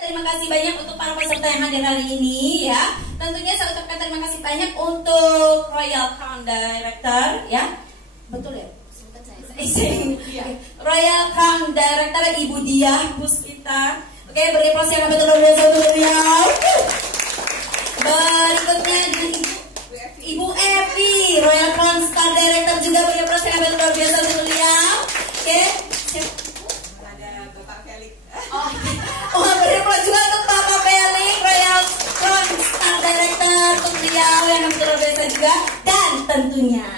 Terima kasih banyak untuk para peserta yang hadir hari ini ya. Tentunya saya ucapkan terima kasih banyak untuk Royal Crown Director ya. Betul ya? Sebutan saya. Royal Crown Director Ibu Diah Puspita. Oke, beri aplaus yang betul luar biasa untuk beliau. Berikutnya Ibu Evi, Royal Crown Star Director juga beri aplaus yang betul luar biasa untuk beliau. Oke. Ada Bapak Felix. Beri aplaus juga untuk Bapak Felix, Royal Crown Star Director untuk beliau yang betul luar biasa juga. Dan tentunya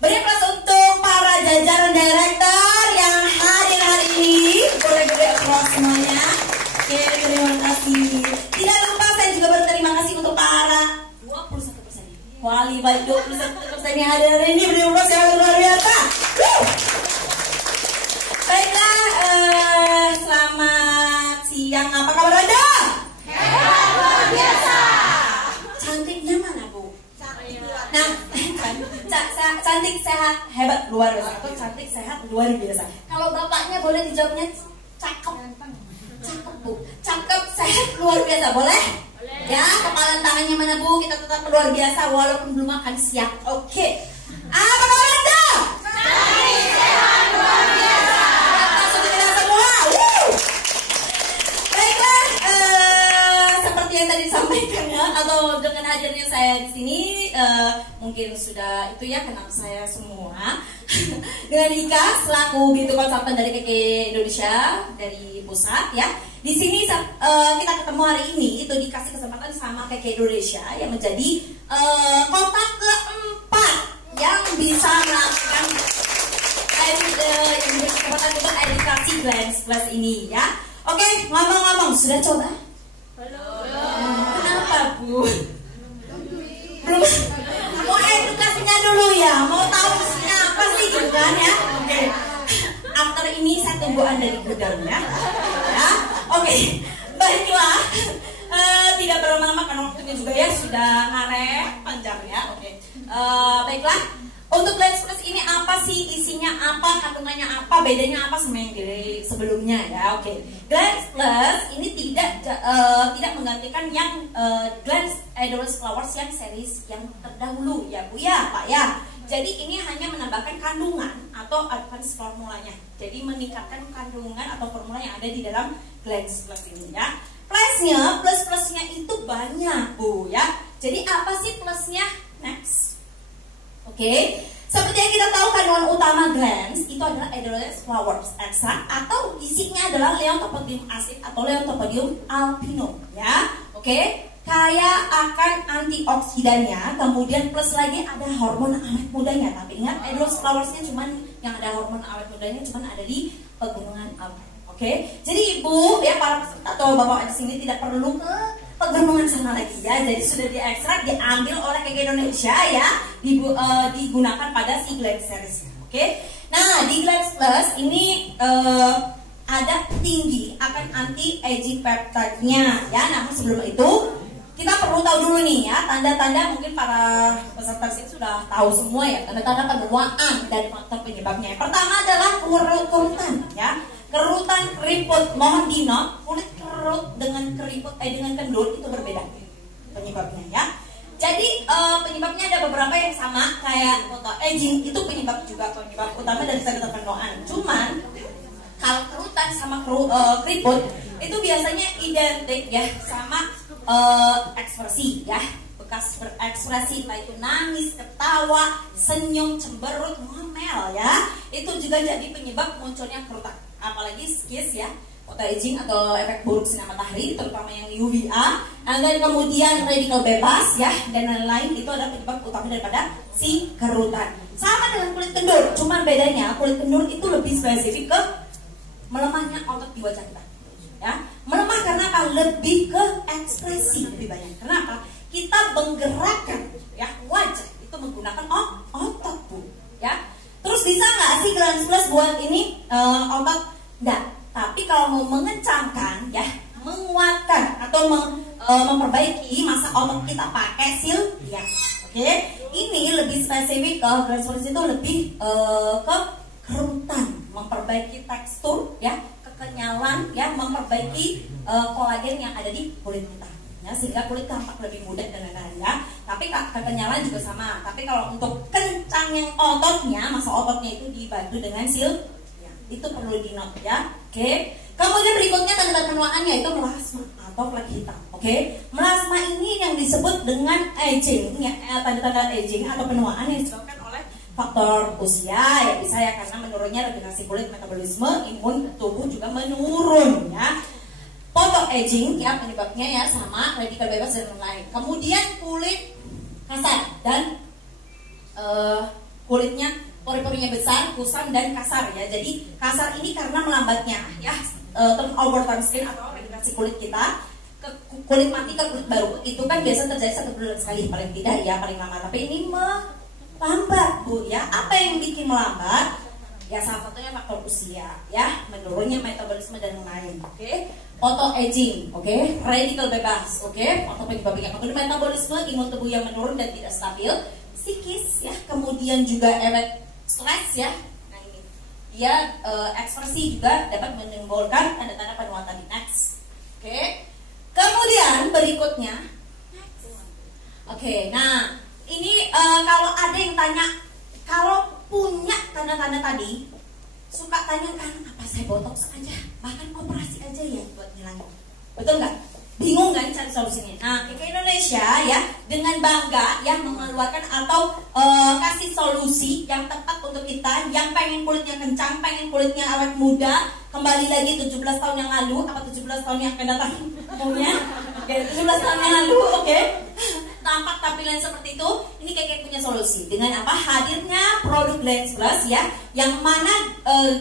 beri aplaus untuk para jajaran director yang hadir hari ini. Boleh beri aplaus semuanya. Oke, terima kasih. Tidak lupa saya juga berterima kasih untuk para 21% wali baik 21% yang hadir hari ini. Beri aplaus yang luar biasa. Baiklah, selamat siang. Apa kabar Anda? Hebat luar biasa. Cantiknya mana Bu? Cantik. Nah, cantik sehat hebat luar biasa. Atau cantik sehat luar biasa. Kalau bapaknya boleh dijawabnya cakep. Cakep Bu. Cakep sehat luar biasa. Boleh? Ya, kepala tangannya mana Bu? Kita tetap luar biasa walaupun belum makan siang. Oke. Apa kabar Anda? Cantik sehat luar biasa. Masuk kita semua. Baiklah, seperti yang tadi disampaikan ya, atau dengan hadirnya saya di sini, mungkin sudah itu ya kenal saya semua. Dengan Ika selaku Beauty Consultant dari KK Indonesia dari pusat ya. Di sini kita ketemu hari ini itu dikasih kesempatan sama KK Indonesia yang menjadi kota keempat yang bisa melakukan kesempatan untuk edukasi Glance Plus ini ya. Oke, ngomong-ngomong sudah coba? Belum. Kenapa Bu? Belum. Mau edukasinya dulu ya, mau tahu isinya apa sih gitu kan ya? Oke. After ini saya tunggu Anda di gudang ya. Ya. Oke. Baiklah. Tidak berlama-lama karena waktunya juga ya sudah ngaret panjang ya. Oke. Baiklah. Untuk Glance Plus ini apa sih isinya, apa kandungannya, apa bedanya apa sama yang dari sebelumnya ya. Oke. Glance Plus ini tidak menggantikan yang Glance Adorous Flowers yang series yang terdahulu ya Bu ya Pak ya. Jadi ini hanya menambahkan kandungan atau advance formulanya. Jadi meningkatkan kandungan atau formula yang ada di dalam Glance Plus ini ya. Plus-plusnya itu banyak Bu ya. Jadi apa sih plusnya? Next. Oke, seperti yang kita tahu kandungan utama Glance itu adalah Adorous Flowers Extract atau isinya adalah Leontopodium acid atau Leontopodium alpinum ya. Oke, kaya akan antioksidannya, kemudian plus lagi ada hormon awet mudanya. Tapi ingat Adorous Flowersnya cuman yang ada hormon awet mudanya cuman ada di pegunungan Alpen. Oke, jadi Ibu ya para peserta atau Bapak di sini tidak perlu ke pegunungan sana lagi ya. Jadi sudah diekstrak, diambil oleh KK Indonesia ya, digunakan pada si Glance series. Oke. Nah, di Glance Plus ini ada tinggi akan anti aging peptide-nya ya. Namun sebelum itu kita perlu tahu dulu nih ya, tanda-tanda mungkin para peserta sini sudah tahu semua ya, tanda-tanda penuaan dari faktor penyebabnya. Yang pertama adalah kerutan ya. Kerutan keriput, mohon di note, kulit kerut dengan keriput dengan kendor itu berbeda penyebabnya ya. Jadi penyebabnya ada beberapa yang sama kayak aging itu penyebab utama dari tanda penuaan. Cuman kalau kerutan sama keriput itu biasanya identik ya sama ekspresi ya, bekas berekspresi, entah itu nangis, ketawa, senyum, cemberut, ngomel ya, itu juga jadi penyebab munculnya kerutan. Apalagi skis ya, photoaging atau efek buruk sinar matahari, terutama yang UVA, dan kemudian radikal bebas ya, dan lain-lain itu adalah penyebab utama daripada si kerutan. Sama dengan kulit kendur, cuman bedanya kulit kendur itu lebih spesifik ke melemahnya otot di wajah kita. Ya, melemah karena apa? Lebih ke ekspresi lebih banyak. Kenapa? Kita menggerakkan ya wajah itu menggunakan otot Bu. Ya, terus bisa nggak sih Glance Plus buat ini otot? Nggak. Tapi kalau mau mengencangkan ya, menguatkan atau memperbaiki masa otot kita pakai ciliat. Oke, ini lebih spesifik ke Glance Plus itu lebih ke kerutan, memperbaiki tekstur ya, kekenyalan, ya, memperbaiki kolagen yang ada di kulit kita, ya, sehingga kulit tampak lebih muda dan lain-lain, ya. Tapi kekenyalan juga sama. Tapi kalau untuk kencangnya ototnya, masa ototnya itu dibantu dengan sil, ya, itu perlu di note, ya. Oke. Kemudian berikutnya tanda-tanda penuaan yaitu melasma atau flek hitam. Oke. Melasma ini yang disebut dengan aging, ya, tanda-tanda aging atau penuaan yang disebabkan oleh faktor usia, ya, bisa ya karena menurunnya regenerasi kulit, metabolisme, imun tubuh juga menurun, ya. Photo aging, ya, penyebabnya ya sama radikal bebas dan lain-lain. Kemudian kulit kasar dan kulitnya pori-porinya besar, kusam dan kasar, ya. Jadi kasar ini karena melambatnya, ya, turnover time skin atau regenerasi kulit kita ke kulit mati ke kulit baru itu kan biasa terjadi 1 bulan sekali paling tidak, ya, paling lama. Tapi ini melambat, Bu, ya. Apa yang bikin melambat? Ya salah satunya faktor usia, ya, menurunnya metabolisme dan lain-lain. Oke. Photo aging, oke, radikal bebas, oke, atau penyebabnya menurun metabolisme, imun tubuh yang menurun dan tidak stabil, psikis, ya, kemudian juga efek stres, ya. Nah ini dia ekspresi juga dapat menimbulkan tanda-tanda penuaan tadi. Next, oke. Kemudian berikutnya, oke. Nah ini kalau ada yang tanya, kalau punya tanda-tanda tadi, suka tanyakan, apa saya botox aja, bahkan operasi aja ya buat ngilangin, betul nggak? Bingung kan cari solusinya? Nah, KK Indonesia, ya, dengan bangga, ya, mengeluarkan atau kasih solusi yang tepat untuk kita yang pengen kulitnya kencang, pengen kulitnya awet muda, kembali lagi 17 tahun yang lalu, apa 17 tahun yang akan datang? Umumnya, oke, 17 tahun yang lalu, oke. Tampak tampilan seperti itu, ini KK punya solusi dengan apa? Hadirnya produk Glance Plus, ya, yang mana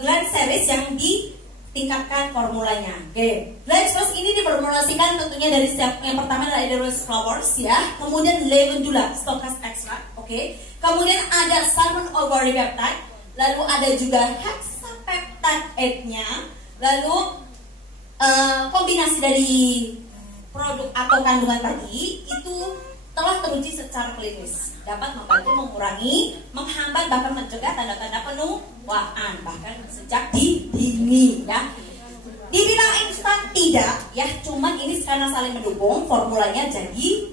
Glance series yang ditingkatkan formulanya. Oke, Glance Plus ini diformulasikan tentunya dari yang pertama adalah Edelweiss Flowers, ya, kemudian Lavandula Stochast Extract, oke, kemudian ada Salmon Ovary Peptide, lalu ada juga Hexapeptide 8-nya, lalu kombinasi dari produk atau kandungan tadi itu telah teruji secara klinis, dapat membantu mengurangi, menghambat bahkan mencegah tanda-tanda penuaan bahkan sejak dini, ya. Dibilang instan tidak, ya, cuman ini karena saling mendukung, formulanya jadi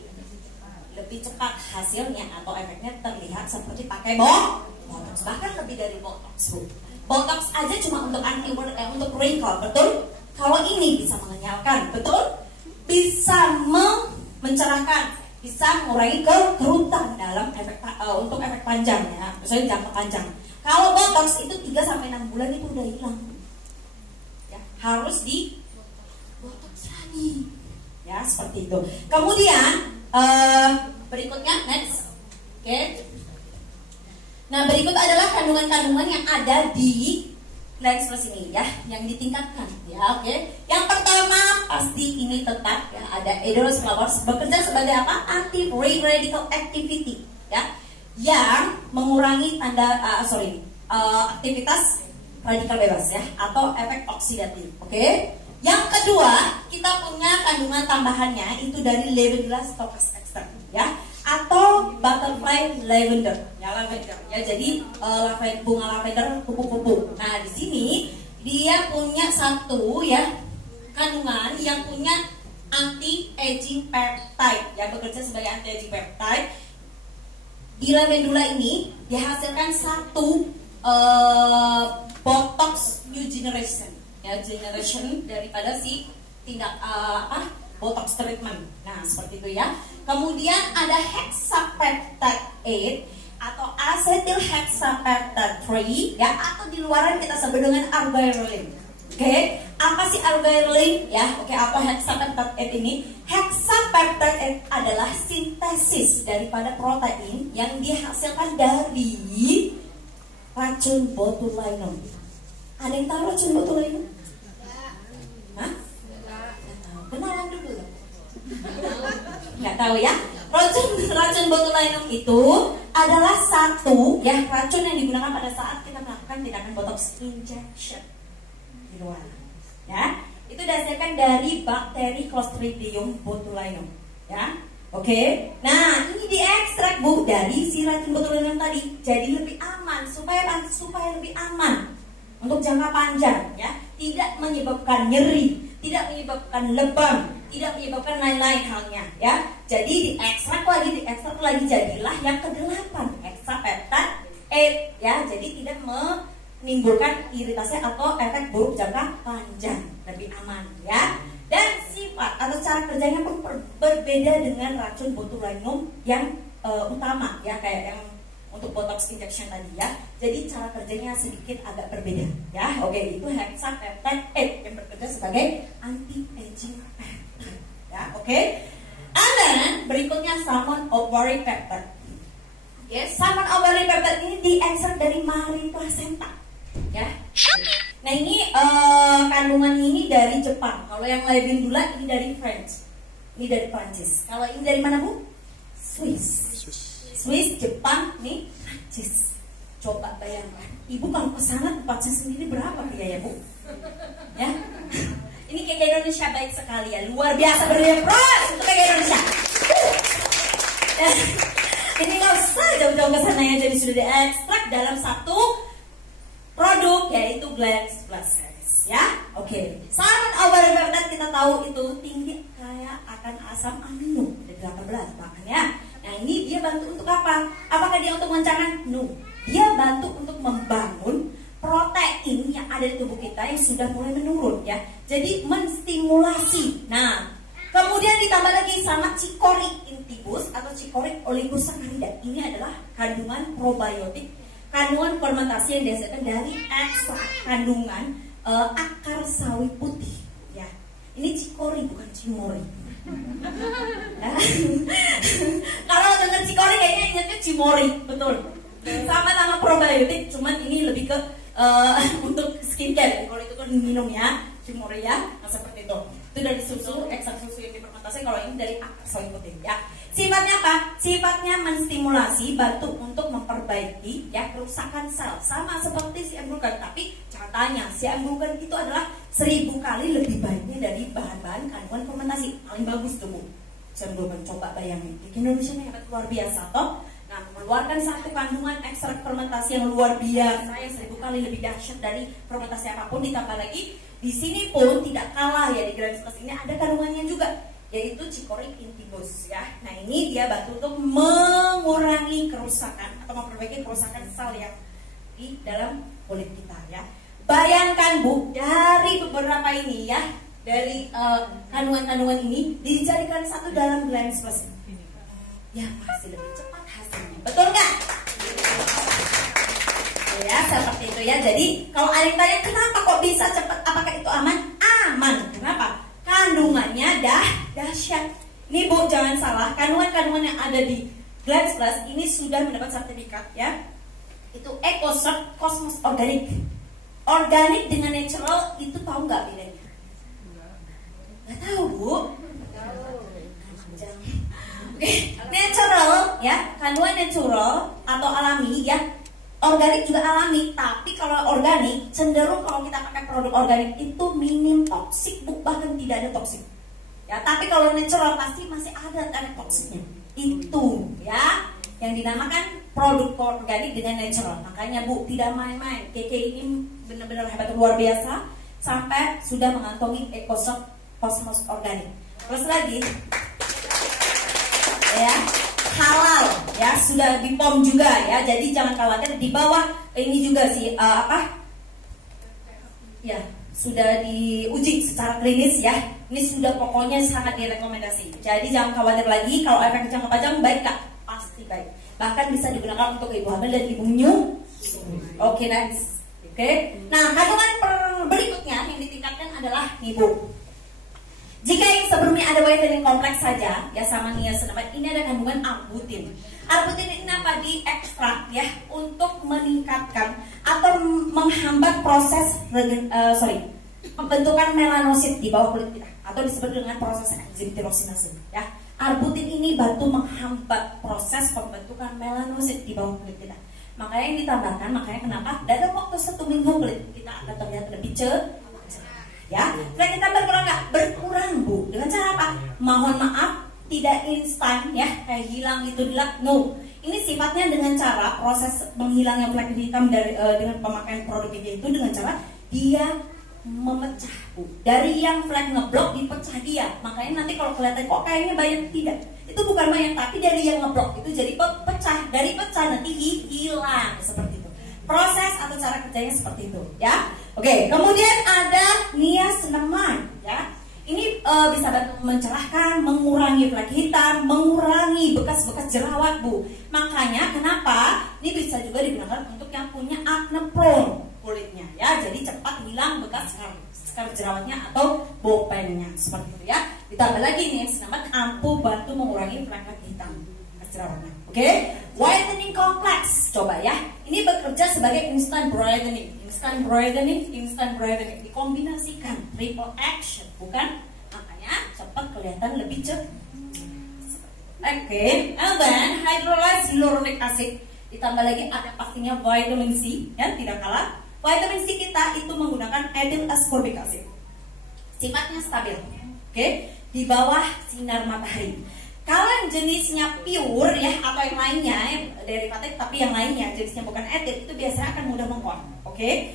lebih cepat hasilnya atau efeknya terlihat seperti pakai botox, bahkan lebih dari botox, Bu. Botox aja cuma untuk untuk wrinkle, betul? Kalau ini bisa mengenyalkan, betul? Bisa mencerahkan, bisa mengurangi kerutan dalam untuk efek panjang, ya, misalnya jangka panjang. Kalau botox itu 3-6 bulan itu udah hilang, ya, harus di botox lagi, ya, seperti itu. Kemudian berikutnya next, oke. Nah berikut adalah kandungan-kandungan yang ada di Glance Plus ini, ya, yang ditingkatkan, ya, oke. Yang pertama pasti ini tetap, ya, ada Edelweiss Flowers bekerja sebagai apa? Anti free radical activity, ya, yang mengurangi aktivitas radikal bebas, ya, atau efek oksidatif, oke. Yang kedua kita punya kandungan tambahannya itu dari Lavandula Stochast Extract, ya, atau butterfly lavender, ya, lavender, ya, jadi bunga lavender kupu-kupu. Nah di sini dia punya satu, ya, kandungan yang punya anti aging peptide, ya, bekerja sebagai anti aging peptide. Di lavandula ini dihasilkan satu botox new generation, ya, generation daripada si botox treatment. Nah seperti itu, ya. Kemudian ada Hexapeptide 8 atau acetyl hexapeptide 3, ya, atau di luaran kita sebut dengan argyroline. Oke, apa sih argyroline, ya? Oke, apa Hexapeptide 8 ini? Hexapeptide 8 adalah sintesis daripada protein yang dihasilkan dari racun botulinum. Ada yang tahu racun botulinum? Hah? Kenalan dulu. Nggak tahu, ya. Racun botulinum itu adalah satu, ya, racun yang digunakan pada saat kita melakukan tindakan botox injection di luar, ya. Itu dihasilkan dari bakteri Clostridium botulinum, ya. Oke. Nah ini diekstrak, Bu, dari si racun botulinum tadi, jadi lebih aman supaya lebih aman. untuk jangka panjang ya, tidak menyebabkan nyeri, tidak menyebabkan lebam, tidak menyebabkan lain-lain halnya ya. Jadi diekstrak lagi jadilah yang ke-8, hexapeptide ya. Jadi tidak menimbulkan iritasi atau efek buruk jangka panjang, lebih aman ya. Dan sifat atau cara kerjanya pun berbeda dengan racun botulinum yang utama ya, kayak yang untuk botox injection tadi ya. Jadi cara kerjanya sedikit agak berbeda ya. Oke, itu hexapeptide yang bekerja sebagai anti-aging peptide ya. Oke. And then berikutnya salmon ovary peptide. Yes, salmon ovary peptide ini diekstrak dari mari placenta ya. Nah ini kandungan ini dari Jepang. Kalau yang Levindula ini dari French. Ini dari Prancis. Kalau ini dari mana Bu? Swiss, Jepang, nih Prancis. Coba bayangkan, Ibu kalau kesana tempatnya sendiri berapa biaya Bu? Ya, ini KK Indonesia baik sekali ya, luar biasa bernilai plus untuk KK Indonesia. Ini nggak usah jauh-jauh kesana ya, jadi sudah diekstrak dalam satu produk yaitu Glands Plus Series ya. Oke, salmon ovary peptide kita tahu itu tinggi kaya akan asam amino, ada 18 makanya. Nah ini dia bantu untuk apa? Apakah dia untuk mengencangkan? No, dia bantu untuk membangun protein yang ada di tubuh kita yang sudah mulai menurun ya. Jadi menstimulasi. Nah kemudian ditambah lagi sama Chicory intibus atau Chicory oligosaccharida. Ini adalah kandungan probiotik, kandungan fermentasi yang dihasilkan dari ekstrak kandungan akar sawi putih ya. Ini Chicory bukan Cimory. Nah, kalau dengar Chicory kayaknya ingatnya Cimory, betul. Sama-sama probiotik, cuman ini lebih ke untuk skincare. Kalau itu kan minum ya, Cimory ya, nah, seperti itu. Itu dari susu, ekstrak susu yang difermentasi. Kalau ini dari akar sawi putih ya. Sifatnya apa? Sifatnya menstimulasi, bantu untuk memperbaiki ya kerusakan sel. Sama seperti si embulkan, tapi katanya si embulkan itu adalah 1000 kali lebih baiknya dari bahan-bahan kandungan fermentasi. Paling bagus tuh Bu. Si embulkan, coba bayangin. Indonesia ini hebat luar biasa toh. Nah, mengeluarkan satu kandungan ekstrak fermentasi yang luar biasa yang 1000 kali lebih dahsyat dari fermentasi apapun. Ditambah lagi di sini pun tidak kalah ya, di Glands Plus ini ada kandungannya juga, yaitu Chicory intibus ya. Nah ini dia bantu untuk mengurangi kerusakan atau memperbaiki kerusakan sel yang di dalam kulit kita ya. Bayangkan Bu, dari beberapa ini ya, dari kandungan-kandungan ini dijadikan satu dalam Glands Plus, ya pasti lebih cepat hasilnya, betul nggak? Ya seperti itu ya. Jadi kalau ada yang tanya kenapa kok bisa cepat, apakah itu aman? Aman. Kenapa? Kandungannya dahsyat. Nih Bu, jangan salah, kandungan-kandungan yang ada di Glands Plus ini sudah mendapat sertifikat ya. Itu EcoCert Cosmos Organic. Organik dengan natural itu tahu nggak bedanya? Nggak tahu Bu? Natural ya, kandungan natural atau alami ya. Organik juga alami, tapi kalau organik cenderung kalau kita pakai produk organik itu minim toksik Bu, bahkan tidak ada toksik. Ya, tapi kalau natural pasti masih ada toksiknya. Itu ya yang dinamakan produk organik dengan natural. Makanya Bu, tidak main-main. KK ini benar-benar hebat luar biasa sampai sudah mengantongi EcoCert Cosmos Organic. Terus lagi ya, halal ya, sudah BPOM juga ya. Jadi jangan khawatir, di bawah ini juga sih ya sudah diuji secara klinis ya. Ini sudah pokoknya sangat direkomendasi. Jadi jangan khawatir lagi kalau efek jangka panjang baik Kak, pasti baik. Bahkan bisa digunakan untuk ibu hamil dan ibu menyusui. Oke, next. Oke. Nah, kandungan berikutnya yang ditingkatkan adalah nih Bu. Jika yang sebelumnya ada whitening kompleks saja, ya sama niacinamide, ini ada kandungan arbutin. Arbutin ini apa? Diekstrak ya untuk meningkatkan atau menghambat proses pembentukan melanosit di bawah kulit kita, atau disebut dengan proses enzim tirosinase. Ya, arbutin ini bantu menghambat proses pembentukan melanosit di bawah kulit kita. Makanya yang ditambahkan, makanya kenapa dalam waktu 1 minggu kulit kita akan terlihat lebih cerah. Ya, selain kita berkurang nggak? Berkurang Bu. Dengan cara apa? Mohon maaf, tidak instan ya, kayak hilang gitu, no. Ini sifatnya dengan cara proses menghilangnya flek hitam dari dengan pemakaian produk itu dengan cara dia memecah, Bu. Dari yang flek ngeblok dipecah dia. Makanya nanti kalau kelihatan kok kayaknya bayang, tidak. Itu bukan bayang, tapi dari yang ngeblok itu jadi pecah. Dari pecah nanti hilang seperti itu. Proses atau cara kerjanya seperti itu, ya. Oke, kemudian ada niacinamide, ya. Ini bisa bantu mencerahkan, mengurangi flek hitam, mengurangi bekas-bekas jerawat, Bu. Makanya kenapa ini bisa juga digunakan untuk yang punya acne prone kulitnya, ya. Jadi cepat hilang bekas skar jerawatnya atau bopengnya seperti itu, ya. Ditambah lagi nih, niacinamide ampuh bantu mengurangi flek hitam jerawatnya. Oke, whitening complex, coba ya. Ini bekerja sebagai instant brightening, dikombinasikan triple action, bukan? Makanya cepat kelihatan lebih cepat. Oke, and then hydrolyzed hyaluronic acid, ditambah lagi ada pastinya vitamin C, ya, tidak kalah. Vitamin C kita itu menggunakan ethyl ascorbic acid. Sifatnya stabil, oke, di bawah sinar matahari. Kalau yang jenisnya pure ya atau yang lainnya derivatif tapi yang lainnya jenisnya bukan etil itu biasanya akan mudah menguap. Oke.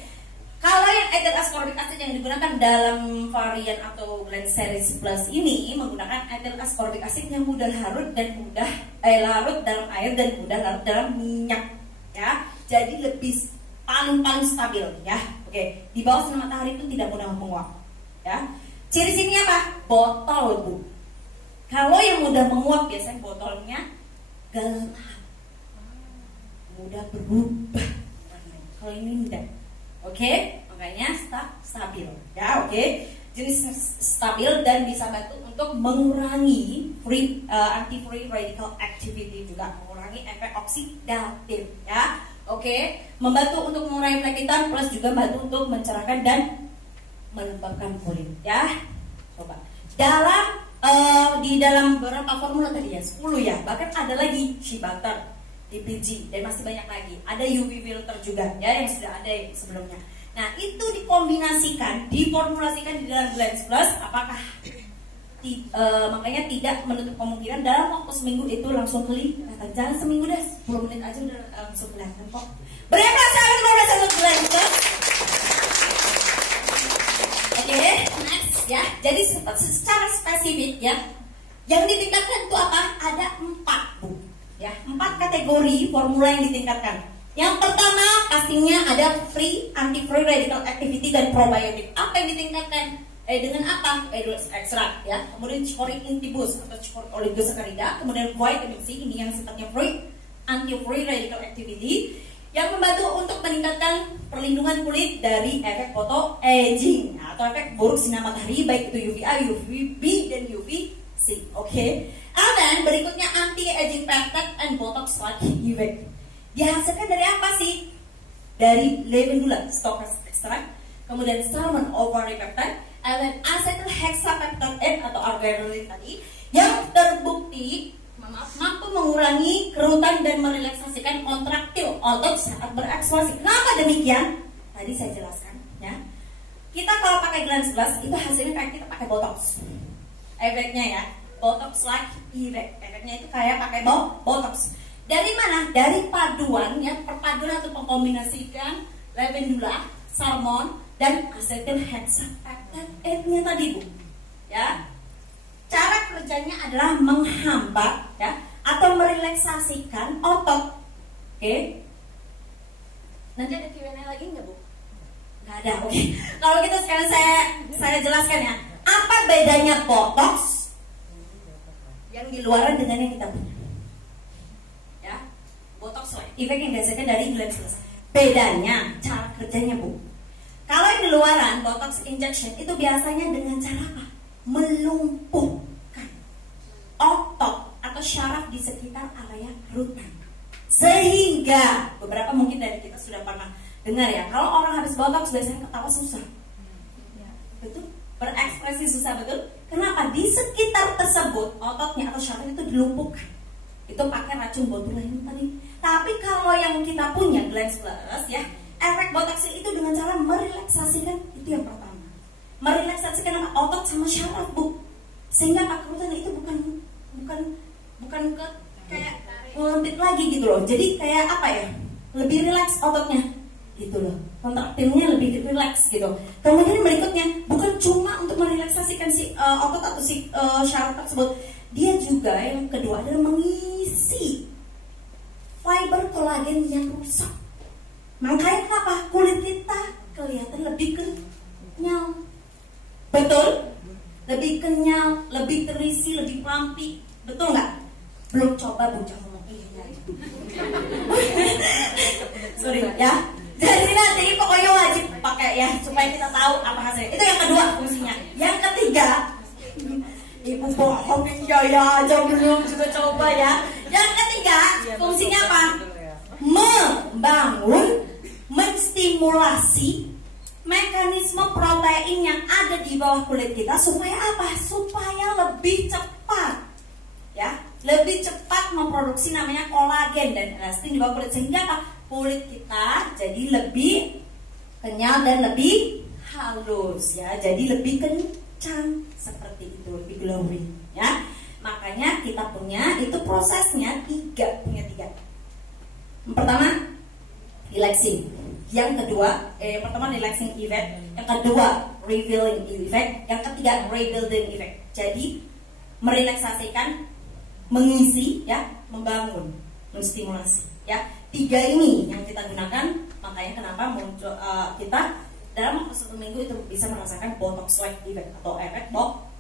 Kalau yang ethyl ascorbic acid yang digunakan dalam varian atau blend series plus ini menggunakan ethyl ascorbic acid yang mudah larut dan mudah larut dalam air dan mudah larut dalam minyak, ya. Jadi lebih paling stabil, ya. Oke. Di bawah sinar matahari itu tidak mudah menguap, ya. Ciri sini apa? Botol, Bu. Kalau yang mudah menguap biasanya botolnya gelap, mudah berubah. Kalau ini enggak, oke, makanya stabil, ya, oke. Jenis stabil dan bisa bantu untuk mengurangi anti-free radical activity juga, mengurangi efek oksidatif, ya, oke. Membantu untuk mengurangi flek hitam plus juga bantu untuk mencerahkan dan melembabkan kulit, ya. Coba di dalam beberapa formula tadi ya 10 ya, bahkan ada lagi shea butter, DPG dan masih banyak lagi. Ada UV filter juga ya yang sudah ada sebelumnya. Nah itu dikombinasikan, diformulasikan di dalam Blends Plus. Apakah makanya tidak menutup kemungkinan dalam waktu seminggu itu langsung kelihatan. Jangan seminggu deh, 10 menit aja udah langsung kelihatan kok. Berapa sahabat untuk Blends Plus? Oke, next ya. Jadi secara spesifik ya, yang ditingkatkan itu apa? Ada 4, Bu. Ya, 4 kategori formula yang ditingkatkan. Yang pertama pastinya ada free, anti-free radical activity dan probiotik. Apa yang ditingkatkan? Dengan apa? Extract ya. Kemudian Chicory intibus atau Chicory oligosaccharida. Kemudian vitamin C ini yang sifatnya free, anti-free radical activity yang membantu untuk meningkatkan perlindungan kulit dari efek photo aging atau efek buruk sinar matahari baik itu UVA, UVB dan UVC. Oke. And then berikutnya anti-aging peptide and botox like effect. Dihasilkan dari apa sih? Dari lavendula stochastic extract, kemudian salmon ovary peptide, and then acetyl hexapeptide atau argyrosin tadi yang terbukti mampu mengurangi kerutan dan merelaksasikan kontraktil otot saat berekspresi. Kenapa demikian? Tadi saya jelaskan ya. Kita kalau pakai Blends Plus itu hasilnya kayak kita pakai botox. Efeknya ya, botox like effect. Efeknya itu kayak pakai botox. Dari mana? Dari paduan ya, perpaduan atau pengkombinasikan lavendula, salmon dan acetyl hexapeptide tadi, Bu. Ya. Cara kerjanya adalah menghambat ya atau merelaksasikan otot. Oke. Nanti ada Q&A lagi nggak, Bu? Nggak ada. Oke. Kalau gitu sekarang saya jelaskan ya. Apa bedanya botox yang di luaran dengan yang kita punya? Ya. Botox efek yang dihasilkan dari Blends Plus. Bedanya cara kerjanya, Bu. Kalau yang di luaran botox injection itu biasanya dengan cara apa? Melumpuhkan otot atau syaraf di sekitar area rutan, sehingga beberapa mungkin dari kita sudah pernah dengar ya, kalau orang habis botox biasanya ketawa susah, betul, berekspresi susah, betul. Kenapa? Di sekitar tersebut ototnya atau syaraf itu dilumpuhkan. Itu pakai racun botulinum tadi. Tapi kalau yang kita punya Blends Plus ya, efek botox itu dengan cara merelaksasikan, itu yang pertama. Merelaksasikan apa? Otot sama syaraf, Bu. Sehingga kerutan itu bukan ke kayak ngelempit lagi gitu loh. Jadi kayak apa ya? Lebih rileks ototnya gitu loh. Kontraktilnya lebih rileks gitu. Kemudian berikutnya bukan cuma untuk merelaksasikan si otot atau si syaraf tersebut, dia juga yang kedua adalah mengisi fiber kolagen yang rusak. Makanya kenapa kulit kita kelihatan lebih kenyal, betul? Lebih kenyal, lebih terisi, lebih plumpy, betul nggak? Belum coba bocah ngomong iya. Sorry ya. Jadi nanti pokoknya wajib pakai ya supaya kita tahu apa hasilnya. Itu yang kedua fungsinya. Yang ketiga, ibu bohongin ya, jauh belum juga coba ya. Yang ketiga fungsinya apa? Membangun, menstimulasi mekanisme protein yang ada di bawah kulit kita supaya apa? Supaya lebih cepat, ya, lebih cepat memproduksi namanya kolagen dan elastin di bawah kulit, sehingga apa? Kulit kita jadi lebih kenyal dan lebih halus, ya, jadi lebih kencang seperti itu, lebih glowing, ya. Makanya kita punya itu prosesnya punya tiga. Yang pertama relaxing. Yang kedua, yang pertama relaxing effect, yang kedua revealing effect, yang ketiga rebuilding effect. Jadi merelaksasikan, mengisi, ya, membangun, menstimulasi, ya. Tiga ini yang kita gunakan. Makanya kenapa muncul kita dalam satu minggu itu bisa merasakan botox like effect atau efek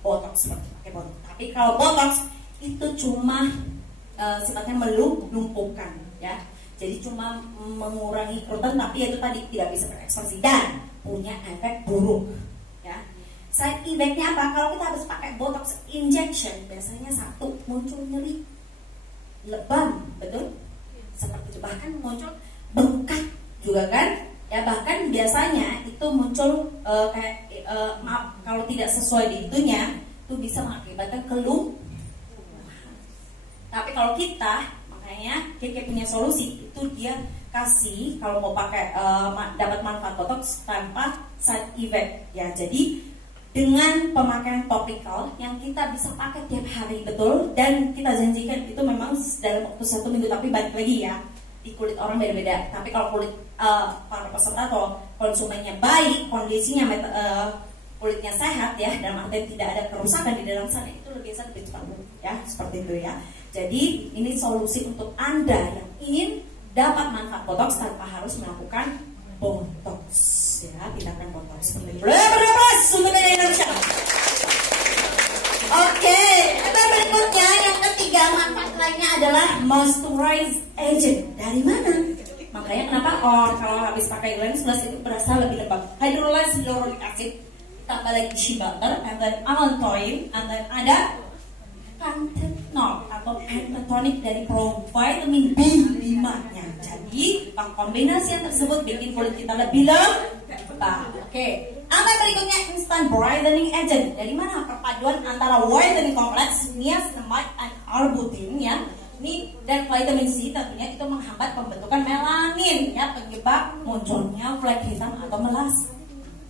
botox seperti pakai botox. Tapi kalau botox itu cuma sifatnya melumpuhkan, ya. Jadi cuma mengurangi kerutan, tapi itu tadi tidak bisa berekspresi dan punya efek buruk, ya. Side effectnya apa? Kalau kita habis pakai botox injection, biasanya satu, muncul nyeri, lebam, betul? Seperti itu, bahkan muncul bengkak juga kan? Ya, bahkan biasanya itu muncul maaf, kalau tidak sesuai di itunya, itu bisa mengakibatkan kelumpuhan. Tapi kalau kita, makanya Keke punya solusi, itu dia kasih kalau mau pakai dapat manfaat botox tanpa side effect, ya. Jadi dengan pemakaian topikal yang kita bisa pakai tiap hari, betul, dan kita janjikan itu memang dalam waktu 1 minggu. Tapi balik lagi ya, di kulit orang beda-beda. Tapi kalau kulit para peserta atau konsumennya baik, kondisinya kulitnya sehat, ya, dalam arti tidak ada kerusakan di dalam sana, itu lebih cepat, ya, seperti itu, ya. Jadi ini solusi untuk Anda yang ingin dapat manfaat botox tanpa harus melakukan botox, ya, tindakan botox. Untuk Indonesia. Oke, berikutnya yang ketiga manfaat lainnya adalah moisturize agent. Dari mana? Makanya kenapa kalau habis pakai Glands Plus itu berasa lebih lembab. Hydrolyzed hyaluronic acid, tambah lagi shea butter, and then almond oil, and then ada panthenol atau pentatonic dari provitamin B5-nya. Jadi kombinasi yang tersebut bikin kulit kita lebih lembab. Oke. Apa berikutnya? Instant brightening agent. Dari mana? Perpaduan antara whitening complex, niacinamide, and arbutin, ya. Ini dan vitamin C tentunya itu menghambat pembentukan melanin, ya, penyebab munculnya flek hitam atau melas,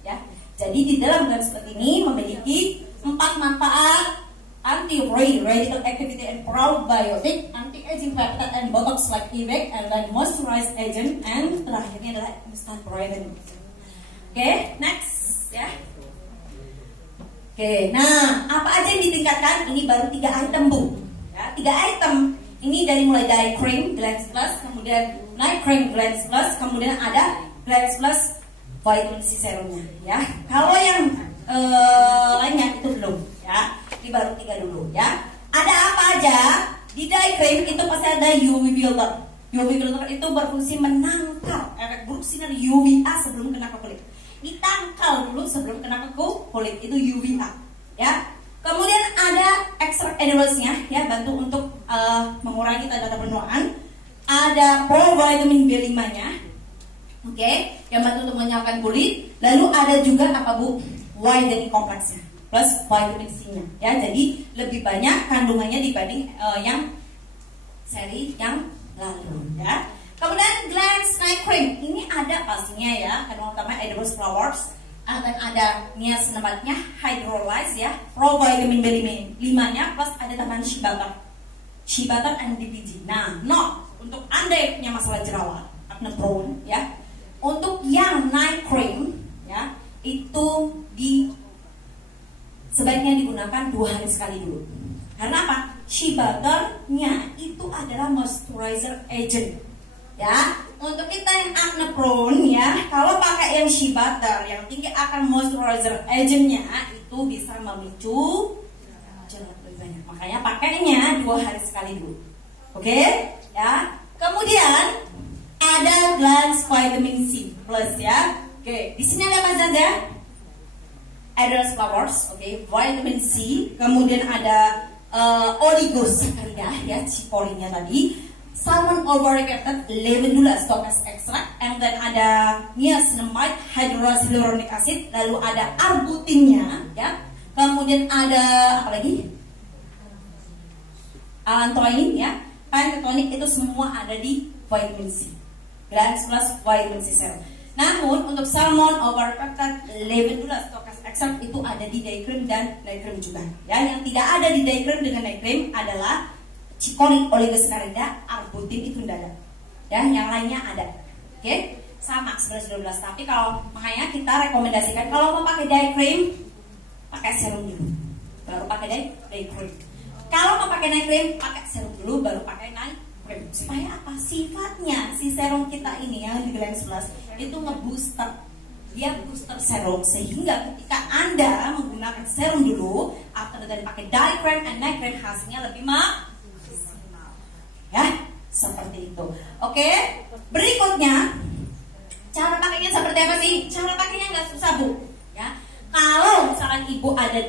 ya. Jadi di dalam Glands Plus ini memiliki 4 manfaat: anti-free radical activity and probiotic, anti-aging peptide and botox-like effect, and then moisturize agent, and terakhirnya adalah instant brightening. Oke, next, ya. Oke, nah apa aja yang ditingkatkan? Ini baru 3 item, Bu. Ya, 3 item. Ini mulai dari cream Glands Plus, kemudian night cream Glands Plus, kemudian ada Glands Plus vitamin C serumnya, ya. Kalau yang lainnya itu belum, ya. Ini baru 3 dulu, ya. Ada apa aja? Di day cream itu pasti ada UV filter. UV filter itu berfungsi menangkal efek buruk sinar UVA sebelum kena ke kulit. Ditangkal dulu sebelum kena ke kulit, itu UVA, ya. Kemudian ada extract edibles-nya, ya, bantu untuk mengurangi tanda penuaan. Ada provitamin B5-nya, oke, yang bantu untuk menyalakan kulit. Lalu ada juga apa, Bu? Whitening complex-nya plus vitamin C-nya, ya. Jadi lebih banyak kandungannya dibanding yang seri yang lalu, ya. Kemudian Glands Night Cream ini ada pastinya, ya, kandungan utama edible flowers, dan ada niacinamide-nya, hydrolyze, ya, provitamin B5-nya, plus ada tambahan shea butter, shea butter and DPG. Nah, no, untuk Anda yang punya masalah jerawat, acne prone, ya, untuk yang night cream, ya, itu sebaiknya digunakan 2 hari sekali dulu. Karena apa? Shea butternya itu adalah moisturizer agent, ya. Untuk kita yang acne prone, ya, kalau pakai yang shea butter yang tinggi akan moisturizer agentnya itu bisa memicu jerawat lebih banyak. Makanya pakainya 2 hari sekali dulu. Oke, ya. Kemudian ada Glance Vitamin C Plus, ya. Oke, di sini ada apa saja? Ada flowers, oke, vitamin C, kemudian ada oligosaccharida, ya, ciporinya tadi, salmon overcapted, lavandula stochas extract, and then ada niacinamide, hydroxyhyaluronic acid, lalu ada arbutinnya, ya, kemudian ada apa lagi? Allantoin, ya, pantotonic, itu semua ada di vitamin C. Glance Plus vitamin C serum. Namun untuk salmon overcapted, lavandula stochas extract itu ada di day cream dan night cream juga. Ya, yang tidak ada di day cream dengan night cream adalah chicory, oligosaccharida, arbutin itu tidak ada. Ya, yang lainnya ada. Oke, sama 11-12. Tapi kalau makanya kita rekomendasikan kalau mau pakai day cream, pakai serum dulu, baru pakai day cream. Kalau mau pakai night cream, pakai serum dulu, baru pakai night cream. Supaya apa? Sifatnya si serum kita ini yang di Glance Plus itu ngebooster, dia booster serum, sehingga ketika Anda menggunakan serum dulu, after dari pakai day cream and night cream, hasilnya lebih maksimal, ya, seperti itu. Oke, berikutnya cara pakainya seperti apa sih? Cara pakainya nggak susah, Bu, ya. Kalau misalkan ibu ada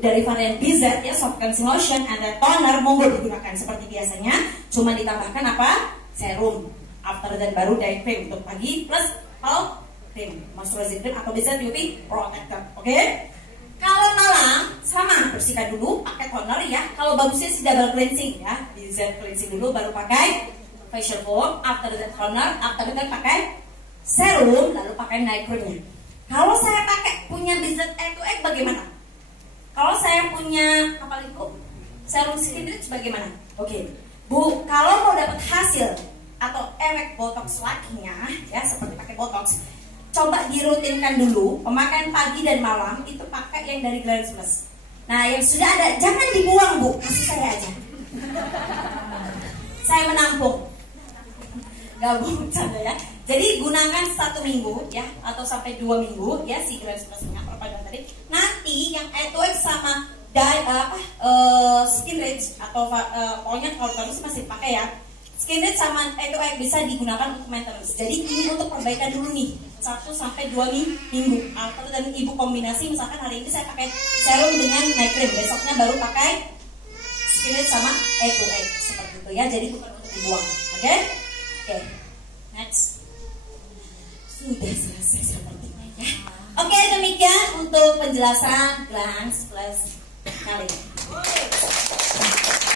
dari varian BZ, ya, soft cleansing lotion, ada toner, monggo digunakan seperti biasanya, cuma ditambahkan apa? Serum, after dan baru day cream untuk pagi plus kalau cream, moisturizer cream atau bisa UV protector. Oke? Kalau malam sama, bersihkan dulu pakai toner, ya. Kalau bagusnya sih double cleansing, ya. BZ cleansing dulu baru pakai facial foam, after that toner, after that pakai serum, lalu pakai night creamnya. Kalau saya pakai punya BZ egg bagaimana? Kalau saya punya apa lagi, Bu? Serum skin rich bagaimana? Oke, Bu, kalau mau dapat hasil atau efek botox lakinya, ya, seperti pakai botox, coba dirutinkan dulu pemakaian pagi dan malam itu pakai yang dari Glance Plus. Nah, yang sudah ada jangan dibuang, Bu, kasih saya aja. Saya menampung. Gak, Bu, bercanda, ya. Jadi gunakan 1 minggu, ya, atau sampai 2 minggu, ya, si Glance Plus-nya perpaduan tadi. Nanti yang Etoix sama Skin Rich atau pokoknya kalau kamu masih pakai, ya, Skin Rich sama Etoix bisa digunakan untuk maintenance. Jadi ini untuk perbaikan dulu nih, 1 sampai 2 minggu. Atau dan ibu kombinasi, misalkan hari ini saya pakai serum dengan night cream, besoknya baru pakai Skin Rich sama Etoix, seperti itu, ya. Jadi bukan untuk dibuang, oke? Oke, next. Sudah selesai sepertinya, ya. Oke, demikian untuk penjelasan Glance Plus kali ini.